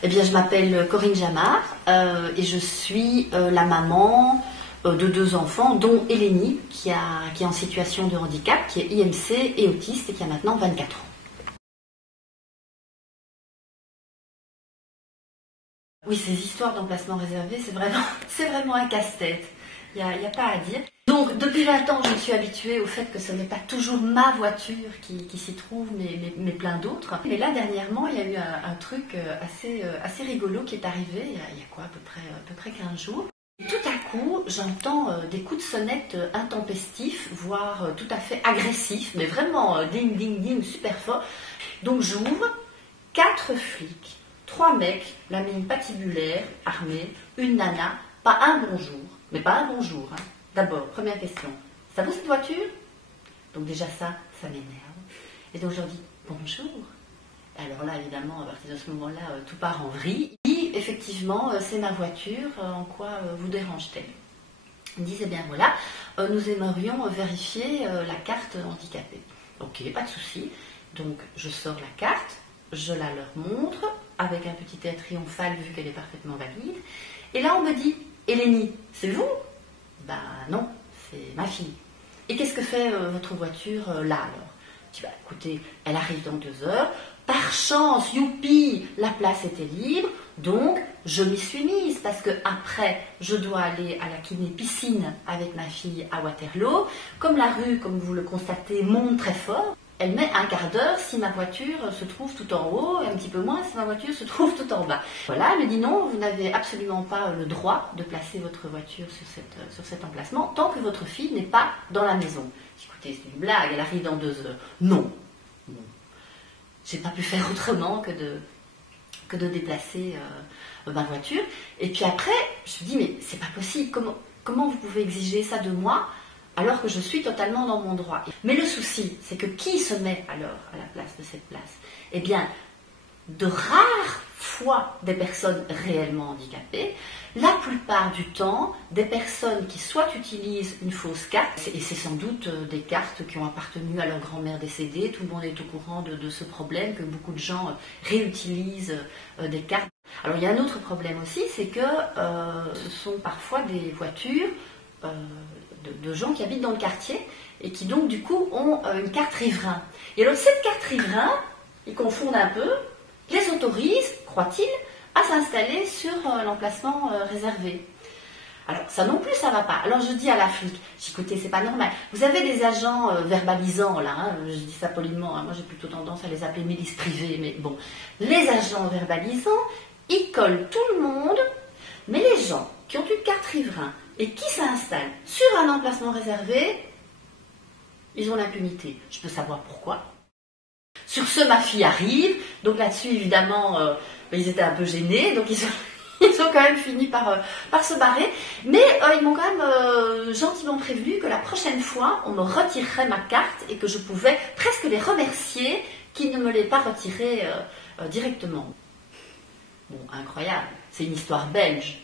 Eh bien, je m'appelle Corinne Jamard et je suis la maman de 2 enfants, dont Eleni, qui est en situation de handicap, qui est IMC et autiste et qui a maintenant 24 ans. Oui, ces histoires d'emplacement réservé, c'est vraiment un casse-tête. Il n'y a pas à dire. Donc, depuis 20 ans, je me suis habituée au fait que ce n'est pas toujours ma voiture qui s'y trouve, mais plein d'autres. Mais là, dernièrement, il y a eu un truc assez rigolo qui est arrivé, il y a quoi, à peu près 15 jours. Et tout à coup, j'entends des coups de sonnette intempestifs, voire tout à fait agressifs, mais vraiment ding, ding, ding, super fort. Donc, j'ouvre, 4 flics. 3 mecs, la mine patibulaire, armés, une nana, pas un bonjour, mais pas un bonjour. Hein. D'abord, première question, ça vaut cette voiture? Donc déjà ça m'énerve. Et donc je leur dis bonjour. Alors là, évidemment, à partir de ce moment-là, tout part en vrille. Et effectivement, c'est ma voiture, en quoi vous dérange-t-elle? Ils me disent, eh bien voilà, nous aimerions vérifier la carte handicapée. Ok, pas de souci. Donc je sors la carte, je la leur montre, avec un petit air triomphal vu qu'elle est parfaitement valide. Et là, on me dit, Eleni, c'est vous? Ben non, c'est ma fille. Et qu'est-ce que fait votre voiture là alors? Je dis, bah, écoutez, elle arrive dans 2 heures. Par chance, youpi, la place était libre. Donc, je m'y suis mise parce que après, je dois aller à la kiné-piscine avec ma fille à Waterloo. Comme la rue, comme vous le constatez, monte très fort, elle met un quart d'heure si ma voiture se trouve tout en haut, et un petit peu moins si ma voiture se trouve tout en bas. Voilà, elle me dit non, vous n'avez absolument pas le droit de placer votre voiture sur cet emplacement tant que votre fille n'est pas dans la maison. Écoutez, c'est une blague, elle arrive dans 2 heures. Non. J'ai pas pu faire autrement que de déplacer ma voiture. Et puis après, je me dis, mais c'est pas possible, comment vous pouvez exiger ça de moi alors que je suis totalement dans mon droit? Mais le souci, c'est que qui se met alors à la place de cette place? Eh bien, de rares fois des personnes réellement handicapées, la plupart du temps, des personnes qui soit utilisent une fausse carte, et c'est sans doute des cartes qui ont appartenu à leur grand-mère décédée, tout le monde est au courant de ce problème, que beaucoup de gens réutilisent des cartes. Alors il y a un autre problème aussi, c'est que ce sont parfois des voitures de gens qui habitent dans le quartier et qui donc du coup ont une carte riverain. Et alors cette carte riverain, ils confondent un peu, les autorise, croit-il, à s'installer sur l'emplacement réservé. Alors ça non plus ça va pas. Alors je dis à la flic, écoutez, c'est pas normal. Vous avez des agents verbalisants là, hein, je dis ça poliment, hein, moi j'ai plutôt tendance à les appeler milices privées, mais bon. Les agents verbalisants, ils collent tout le monde, mais les gens qui ont une carte riverain et qui s'installent sur un emplacement réservé, ils ont l'impunité. Je peux savoir pourquoi. Sur ce, ma fille arrive, donc là-dessus, évidemment, ils étaient un peu gênés, donc ils ont quand même fini par se barrer, mais ils m'ont quand même gentiment prévenu que la prochaine fois, on me retirerait ma carte et que je pouvais presque les remercier qu'ils ne me l'aient pas retirée directement. Bon, incroyable, c'est une histoire belge.